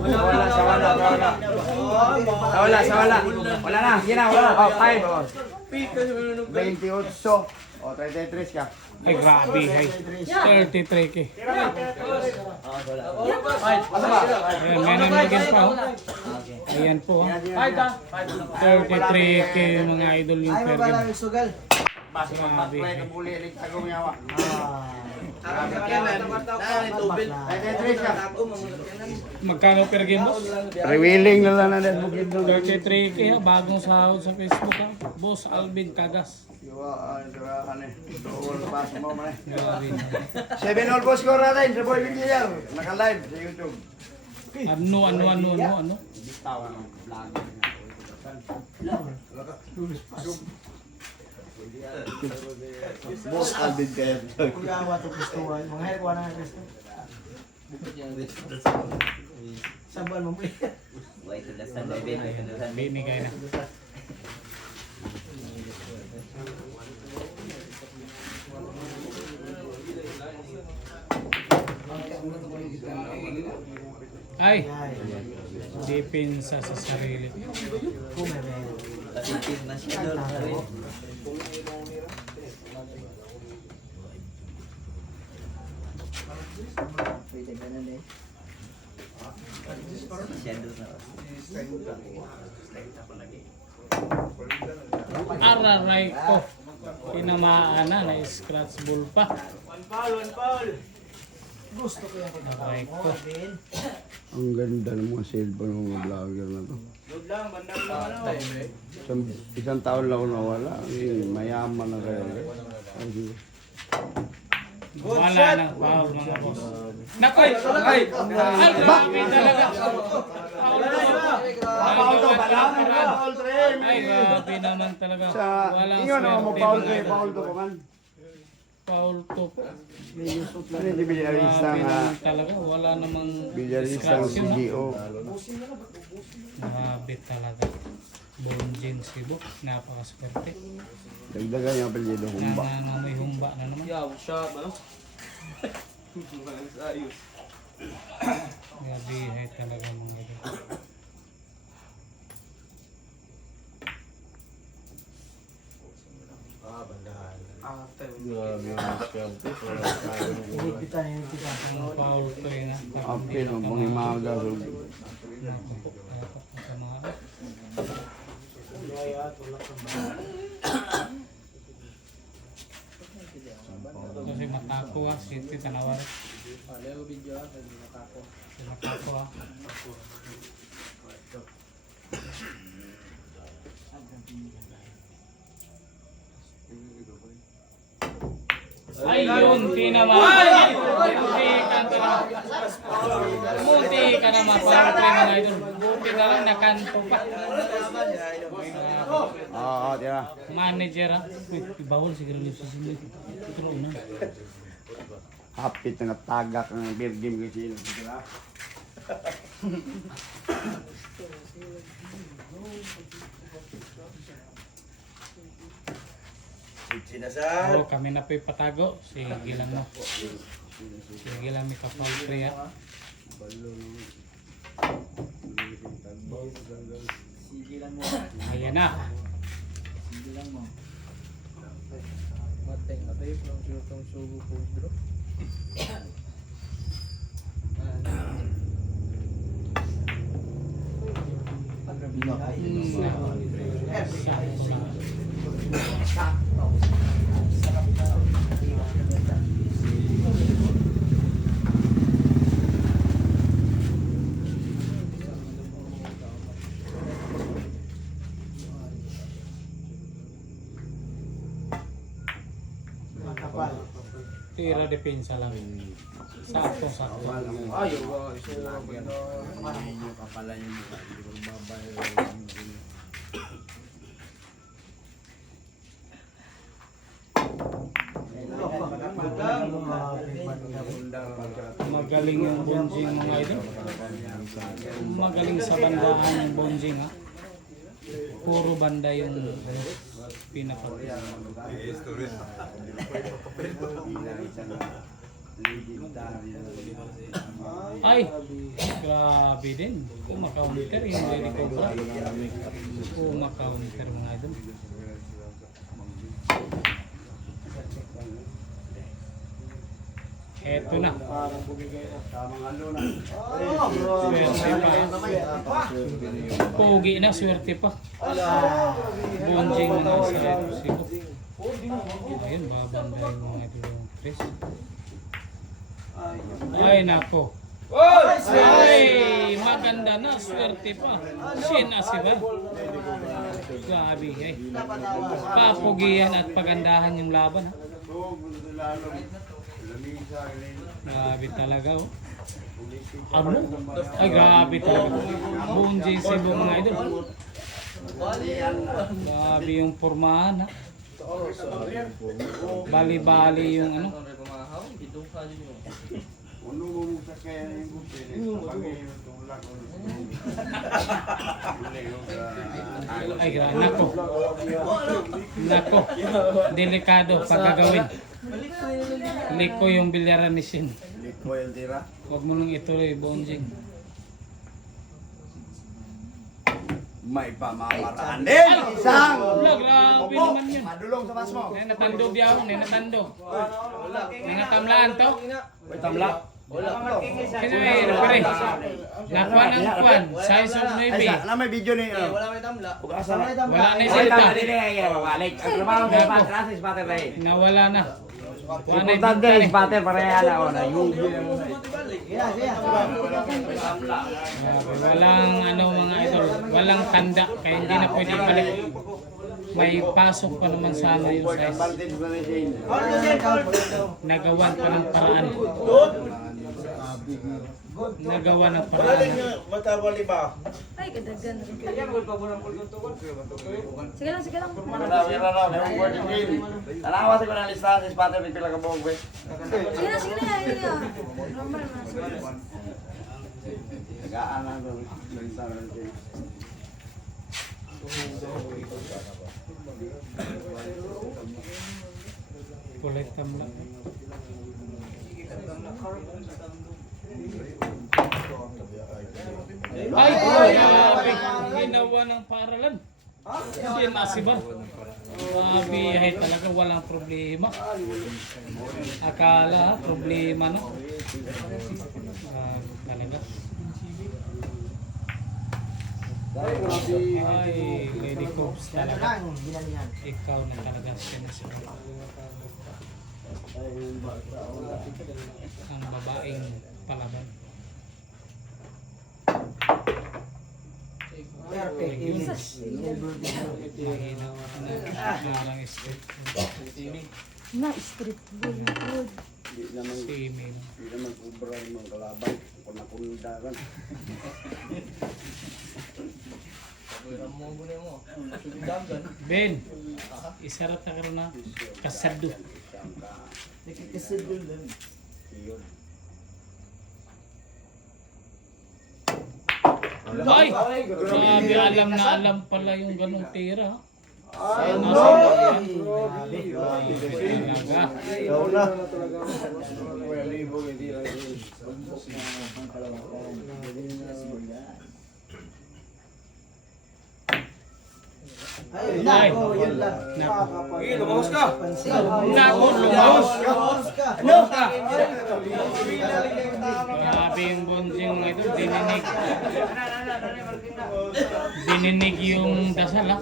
Wala na, sige na, wala. Oh, 5. 28. O, 33 ka. Ay, grabe. Ay, 33K. Ayan, may namigyan pa. Ayan po. 33K yung mga idol yung per game. Grabe. Magkano per game, boss? Revealing na lang natin. 33K ha, bagong sahod sa Facebook ha. Boss Alvin Cagas. 7-all po score natin sa Boy Villar. Naka-live sa YouTube. Ano? Boss Alvin kaya. Kuyawa to gustuhan. Mga hair ko na gusto. Sabuan mo play. Binigay na. Ay, depensa sa sarili. Araray ko. Tinamaan na scratch ball pa. Gusto ko yan. Aray ko. Ang ganda ng mga cellphone ng mga vlogger na to. Isang taon lang ako nawala. Mayaman na kayo. Wala nang foul mga boss. Nakoy! Ay! Ay! Grabe talaga! Foul to! Ay, grabe naman talaga. Walang Ingon naman mo, Paul swerte. to pa man. Foul to. Ano hindi bilyarista Grabe nga. naman talaga. Wala namang Bilyarista ng scratch yun, ha? CGO. Grabe talaga. Bonjin Cebu. Napakaswerte. Dagdagan yung apelyido humba. May humba na naman. Grabe talaga mga ito. Higpitan yung kita. Ang foul to yun. Apil mo, pangimaga. Kasi matako ha, City Tanawar. Matako ha. Ayun, tinamaan. Munti ka na mapapre mga idol. Buti na lang nakanto pa. Oo, tira. Manager ha. Uy, bawal siguro yung susunod. Ito na una. Hapit na natagak ng beer game kasi yun. Tira. Oo, kami na po ipatago. Sige lang no. Sige lang may kapag-pre ha. Ayan na. Tira depensa lang. Sakto. Magaling yung bonjing mga idol. Magaling sa bandahan yung bonjing ha. Puro banda yung pinaka. Ay, grabe din. Kumakaunter yung Lady Cobra. Kumakaunter mga idol. Eto na. Pogi na, swerte pa. Bonjing na sa siko. Ayun, babanda yung mga idol yung Chris. Ay, nako. Ay, maganda na, swerte pa. Shin Asiba. Grabe, eh. Papugian at pagandahan yung laban, ha. Grabe talaga, oh. Ano? Ay, grabe talaga. Bonjing Cebu mga idol. Grabe yung pormahan, ha. Bali-bali yung ano. Ay, grabe. Nako. Nako. Delikado pagkagawin. Liko yung bilyaran ni Shin. Liko yung tira. Huwag mo nang ituloy, Bonjing. May pamamaraan din! Isang! Wala, grabe naman yun. Madulong sa mas mo. Nenatando diyaw, nenatando. Nenatamlaan to. May tamla. Kasi may referee. Nakuha ng kwan, size of Ay, 9. sa, na may video ni... Wala may tamla. Asa na. Wala na yung Ay, salita. tama din eh, balik. Ang trabaho ng spatter, sa spatter na eh. Nawala na. Wala na Importante yung yung spatter para yan ako na yung walang ano mga idol, walang tanda kaya hindi na pwede balik. May pasok pa naman sana yung size. Advantage na ni Shane. Nagawan pa ng paraan. Nagawa ng paraan. Ay, kadagan. Sige lang, sige lang. Tanawa ko ng listahan sa spatter may pila ka buong be. Sige na, sige na. Ayun na. Normal na. Tagaan na doon. Lantaran ni Shane. Kulay tamla. Ay, grabe. Ginawa ng paralan. Hindi na siba. Grabe, ay talaga walang problema. Akala, problema no. Talaga. Ay, Lady Cobs talaga. Ikaw na talaga siya. Ang babaeng palaban. Mahina. Parang straight. Na, street food. Hindi naman, Female. hindi naman kubra ng mga kalaban. Kung nakundaran. Ben, isarat na karon na kasado. Iyon. Ay, grabe alam na alam pala yung ganong tira. Ay, Talaga. Ay, nako. Lumahos ka. Nako, lumaos. Ano? Grabe yung bonjing mga ito, dininig. Dininig yung dasal ha.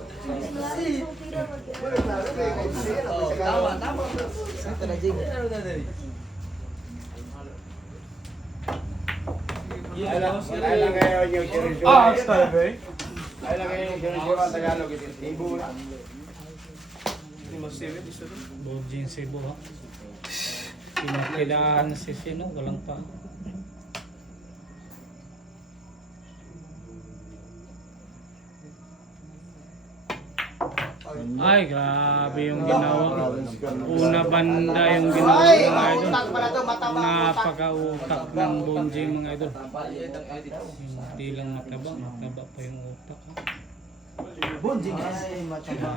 Ay lang ngayon yung Jerisyo. Ay lang ngayon yung Jerisyo ang Tagalog. Ibo na. Bonjing Cebu ha. Pinakilaan si sino, walang pa. Ay, grabe yung ginawa. Una banda yung ginawa mga idol. Napaka-utak ng bonjing mga idol. Hindi lang mataba, mataba pa yung utak. Bonjing ay mataba.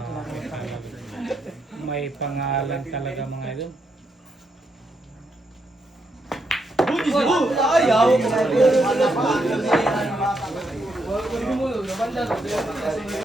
May pangalan talaga mga idol. Ayaw.